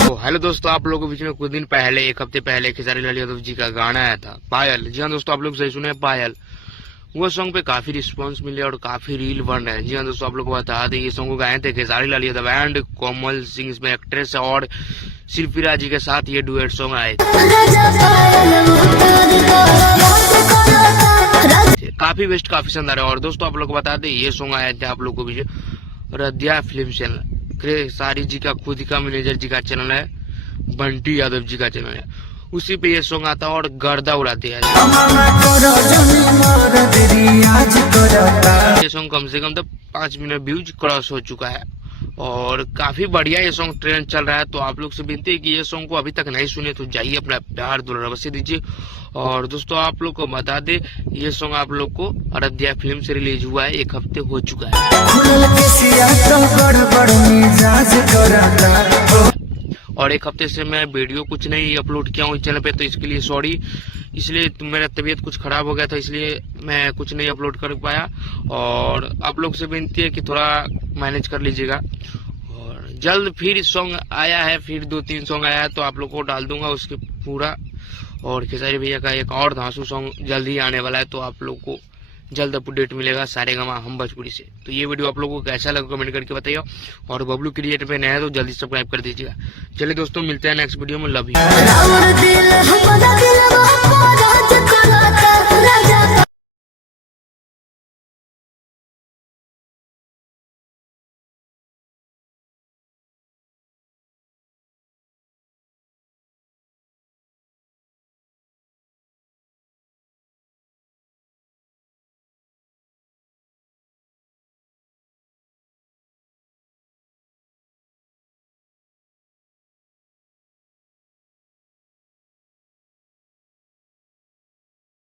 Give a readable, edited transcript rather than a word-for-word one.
तो हेलो दोस्तों, आप लोगों के बीच में कुछ दिन पहले, एक हफ्ते पहले खेसारी लाल यादव जी का गाना आया था पायल। जी हाँ दोस्तों, आप लोग सही सुने, पायल। वो सॉन्ग पे काफी रिस्पांस मिले और काफी रील बन रहे हैं। जी हाँ दोस्तों, आप लोग को बता दें, ये सॉन्ग को गाए थे खेसारी लाल यादव एंड कोमल सिंह, इसमें एक्ट्रेस है, और शिल्पी राज जी के साथ ये डुएट सॉन्ग आए थे। काफी बेस्ट, काफी शानदार है। और दोस्तों आप लोग को बता दें, ये सॉन्ग आए थे आप लोग को बीच रदिया फिल्म चैनल, खेसारी जी का खुद का मैनेजर जी का चैनल है, बंटी यादव जी का चैनल है, उसी पे ये सॉन्ग आता है और गर्दा उड़ाते हैं। ये सॉन्ग कम से कम तो 5 मिनट व्यूज क्रॉस हो चुका है और काफी बढ़िया ये सॉन्ग ट्रेंड चल रहा है। तो आप लोग से विनती है कि ये सॉन्ग को अभी तक नहीं सुने तो जाइए, अपना प्यार दुलार अवश्य दीजिए। और दोस्तों आप लोग को बता दे, ये सॉन्ग आप लोग को अरदिया फिल्म से रिलीज हुआ है, 1 हफ्ते हो चुका है। और 1 हफ्ते से मैं वीडियो कुछ नहीं अपलोड किया हूँ इस चैनल पे, तो इसके लिए सॉरी। इसलिए मेरा तबीयत कुछ खराब हो गया था, इसलिए मैं कुछ नहीं अपलोड कर पाया। और आप लोग से विनती है कि थोड़ा मैनेज कर लीजिएगा। और जल्द फिर सॉन्ग आया है, फिर 2-3 सॉन्ग आया है, तो आप लोग को डाल दूंगा उसके पूरा। और खेसारी भैया का एक और धांसू सॉन्ग जल्द ही आने वाला है, तो आप लोग को जल्द अपडेट मिलेगा सारेगामा हम भोजपुरी से। तो ये वीडियो आप लोगों को कैसा लगा कमेंट करके बताइए। और बबलू क्रिएटर पे नया है तो जल्दी सब्सक्राइब कर दीजिएगा। चलिए दोस्तों, मिलते हैं नेक्स्ट वीडियो में। Love you.